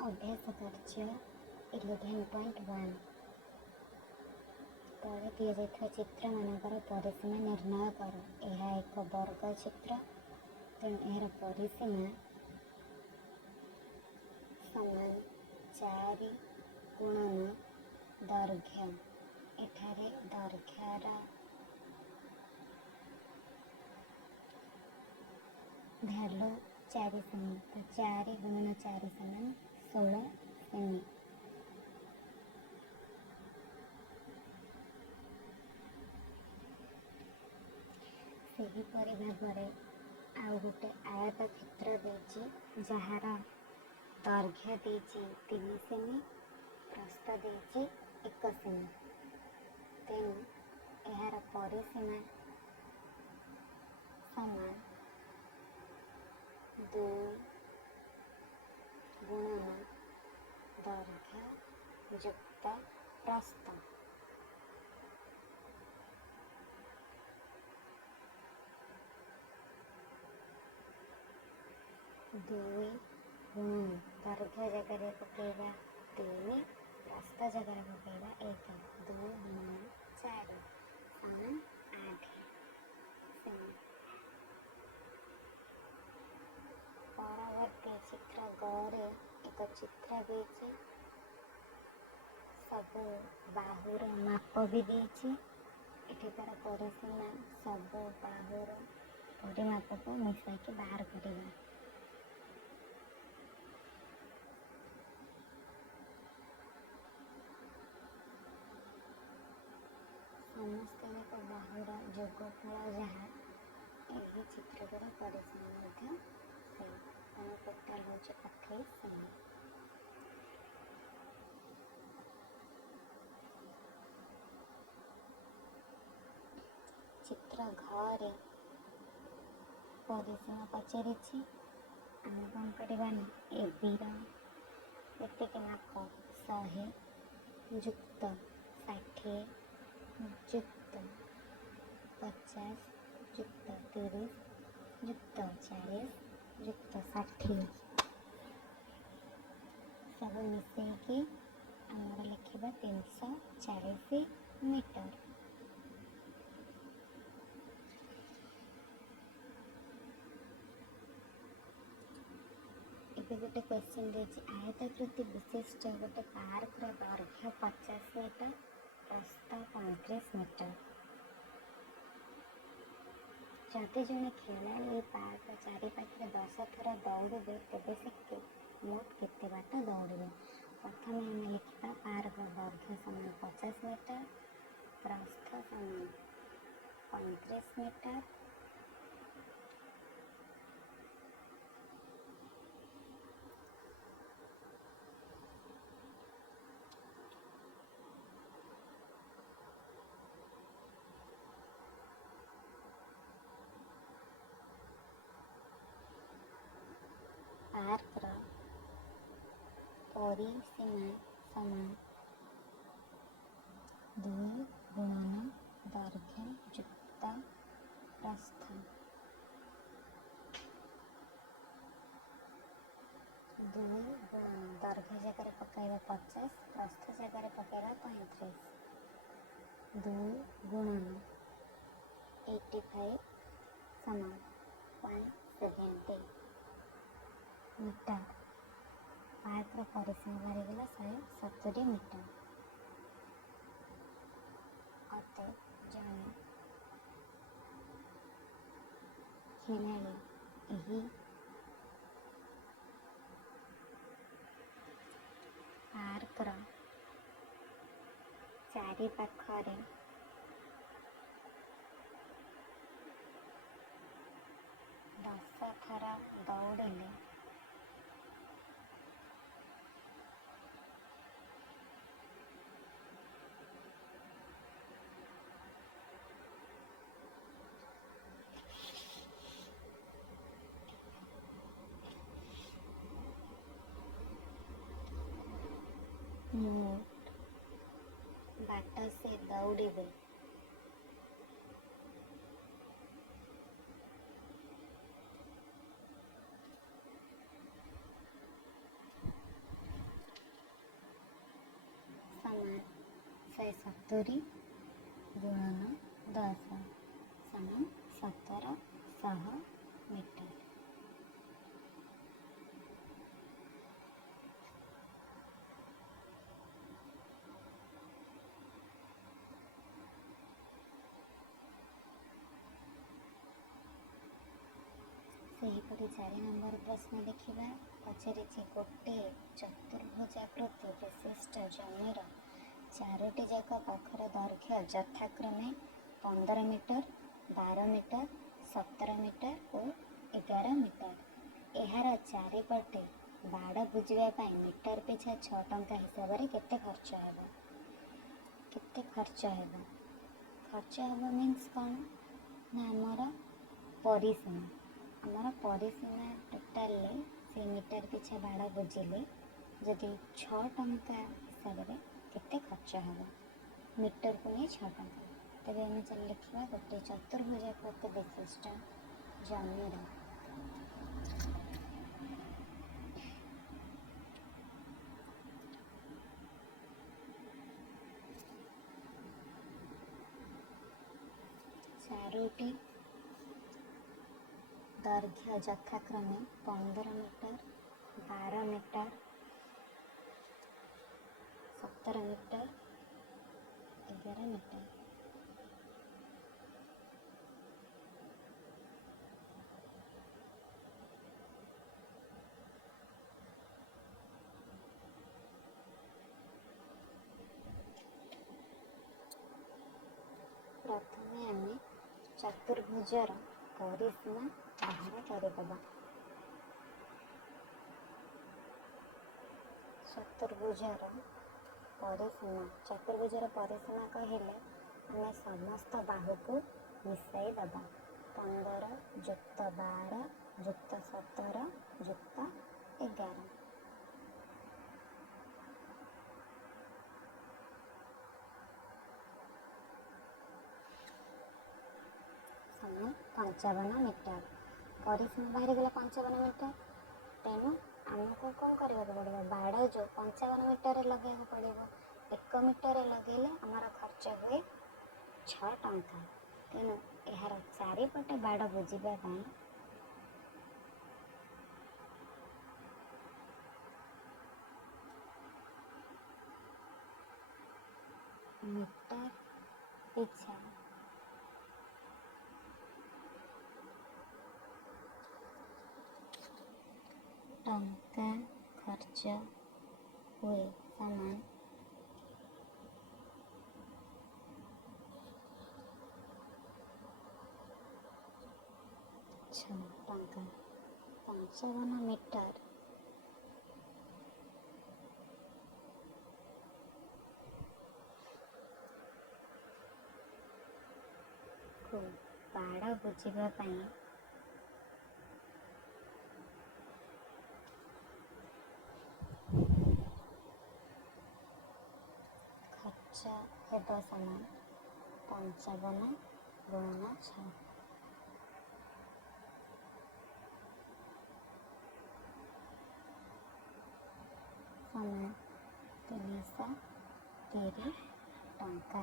ଅଭ୍ୟାସ କାର୍ଯ୍ୟ 11.1 ତଳେ ଦିଆଯାଇଥିବା ଚିତ୍ରମାନଙ୍କର ପରିସୀମା ନିର୍ଣ୍ଣୟ କର। ଏହା ଏକ ବର୍ଗ ଚିତ୍ର, ତେଣୁ ଏହାର ପରିସୀମା ସମାନ 4 ଗୁଣନ ଦୈର୍ଘ୍ୟ। ଏଠାରେ ଦୈର୍ଘ୍ୟର ଭ୍ୟାଲୁ 4 ସେମି, ତ 4 ଗୁଣନ 4 ସମାନ 16 ସେମି। ସେହିପରି ଭାବରେ ଆଉ ଗୋଟେ ଆୟତ କ୍ଷେତ୍ର ଦେଇଛି, ଯାହାର ଦୈର୍ଘ୍ୟ ଦେଇଛି 3 ସେମି, ପ୍ରସ୍ଥ ଦେଇଛି 1 ସେମି। ତେଣୁ ଏହାର ପରିସୀମା ସମାନ 2 ଗୁଣନ ଦୈର୍ଘ୍ୟ ଯୁକ୍ତ ପ୍ରସ୍ଥ। ଦୁଇ ଗୁଣନ ଦୈର୍ଘ୍ୟ ଜାଗାରେ ପକେଇବା 3, ପ୍ରସ୍ଥ ଜାଗାରେ ପକେଇବା 1। 2 ଗୁଣନ 4 ସମାନ 8 ସେମି। ପରବର୍ତ୍ତୀ ଚିତ୍ର ଗରେ ଏକ ଚିତ୍ର ଦେଇଛି। ସବୁ ବାହୁର ମାପ ବି ଦେଇଛି। ଏଠି ତାର ପରିସୀମା ସବୁ ବାହୁର ପରିମାପକୁ ମିଶାଇକି ବାହାର କରିବା। ସମସ୍ତ ବାହୁର ଯୋଗଫଳ ଯାହା, ଏହି ଚିତ୍ରକର ପରିସୀମା ମଧ୍ୟ ସେଇ। ଆମ ଟୋଟାଲ ହେଉଛି 28 ସେମି। ଚିତ୍ର ଘରେ ପରିସୀମା ପଚାରିଛି। ଆମେ କ'ଣ କରିବା ନା, ଏବିର ଏତିକି ମାପ 100 ଯୁକ୍ତ 60 ଯୁକ୍ତ 50 ଯୁକ୍ତ 30 ଯୁକ୍ତ 40 ଯୁକ୍ତ 60 ସବୁ ମିଶେଇକି ଆମର ଲେଖିବା 340 ମିଟର। ଏବେ ଗୋଟେ କ୍ୱେଶ୍ଚିନ୍ ଦେଇଛି, ଆୟତାକୃତି ବିଶିଷ୍ଟ ଗୋଟେ ପାର୍କର ଦୈର୍ଘ୍ୟ 50 ମିଟର, ପ୍ରସ୍ଥ 35 ମିଟର। ଯଦି ଜଣେ ଖେଳାଳି ଏହି ପାର୍କ ଚାରିପାଖରେ 10 ଥର ଦୌଡ଼ିବେ, ତେବେ ସେ ମୋଟ କେତେ ବାଟ ଦୌଡ଼ିବେ? ପ୍ରଥମେ ଆମେ ଲେଖିବା ପାର୍କର ଦୈର୍ଘ୍ୟ ସମାନ 50 ମିଟର, ପ୍ରସ୍ଥ ସମାନ 35 ମିଟର। ପାର୍କର ପରିସୀମା ସମାନ 2 ଗୁଣନ ଦୈର୍ଘ୍ୟ ଯୁକ୍ତ ପ୍ରସ୍ଥ। 2 ଗୁଣନ ଦୈର୍ଘ୍ୟ ଜାଗାରେ ପକାଇବା 50, ପ୍ରସ୍ଥ ଜାଗାରେ ପକାଇବା 35। 2 ଗୁଣନ 85 ସମାନ 170 ମିଟର। ପାର୍କର ପରିସୀମା ବାହାରିଗଲା 170 ମିଟର। ଅତଏବ ଜଣେ ଖେଳାଳି ଏହି ପାର୍କର ଚାରିପାଖରେ 10 ଥର ଦୌଡ଼ିଲେ ମୋଟ ବାଟ ସେ ଦୌଡ଼ିବେ 70 ଗୁଣନ 10 ସମାନ 1700 ମିଟର। ସେହିପରି 4 ନମ୍ବର ପ୍ରଶ୍ନ ଦେଖିବା। ପଚାରିଛି ଗୋଟିଏ ଚତୁର୍ଭୁଜାକୃତି ବିଶିଷ୍ଟ ଜମିର 4ଟି ଯାକ ପାଖର ଦୈର୍ଘ୍ୟ ଯଥାକ୍ରମେ 15 ମିଟର, 12 ମିଟର, 17 ମିଟର ଓ 11 ମିଟର। ଏହାର ଚାରିପଟେ ବାଡ଼ ବୁଜିବା ପାଇଁ ମିଟର ପିଛା 6 ଟଙ୍କା ହିସାବରେ କେତେ ଖର୍ଚ୍ଚ ହେବ? କେତେ ଖର୍ଚ୍ଚ ହେବ? ଖର୍ଚ୍ଚ ହେବ ମିନ୍ସ କ'ଣ ନା ଆମର ପରିସୀମା। ଆମର ପରିସୀମା ଟୋଟାଲରେ ସେ ମିଟର ପିଛା ବାଡ଼ ବୁଝିଲେ ଯଦି 6 ଟଙ୍କା ହିସାବରେ କେତେ ଖର୍ଚ୍ଚ ହେବ? ମିଟରକୁ ନେଇ 6 ଟଙ୍କା। ତେବେ ଆମେ ଚାଲି ଲେଖିବା ଗୋଟିଏ ଚତୁର୍ଭୁଜାକୃତି ବିଶିଷ୍ଟ ଜମିର ଚାରୋଟି ଦୈର୍ଘ୍ୟ ଯଥାକ୍ରମେ 15 ମିଟର, 12 ମିଟର, 17 ମିଟର, 11 ମିଟର। ପ୍ରଥମେ ଆମେ ଚତୁର୍ଭୁଜର ପରିସୀମା ବାହାର କରିଦେବା। ଚତୁର୍ଭୁଜର ପରିସୀମା କହିଲେ ଆମେ ସମସ୍ତ ବାହୁକୁ ମିଶାଇ ଦେବା। 15 ଯୁକ୍ତ 12 ଯୁକ୍ତ 17 ଯୁକ୍ତ 11 ସମାନ 55 ମିଟର। ପରିସୀମା ବାହାରିଗଲା 55 ମିଟର। ତେଣୁ ଆମକୁ କ'ଣ କରିବାକୁ ପଡ଼ିବ? ବାଡ଼ ଯେଉଁ 55 ମିଟରରେ ଲଗାଇବାକୁ ପଡ଼ିବ। 1 ମିଟରରେ ଲଗାଇଲେ ଆମର ଖର୍ଚ୍ଚ ହୁଏ 6 ଟଙ୍କା। ତେଣୁ ଏହାର ଚାରିପଟେ ବାଡ଼ ବୁଜିବା ପାଇଁ ମିଟର ପିଛା ଟଙ୍କା ଖର୍ଚ୍ଚ ହୁଏ ସମାନ 6 ଟଙ୍କା। 55 ମିଟର କୁ ବାଡ଼ ବୁଜିବା ପାଇଁ ଖର୍ଚ୍ଚ ହେବ ସମାନ 55 ଗୁଣନ 6 ସମାନ 330 ଟଙ୍କା।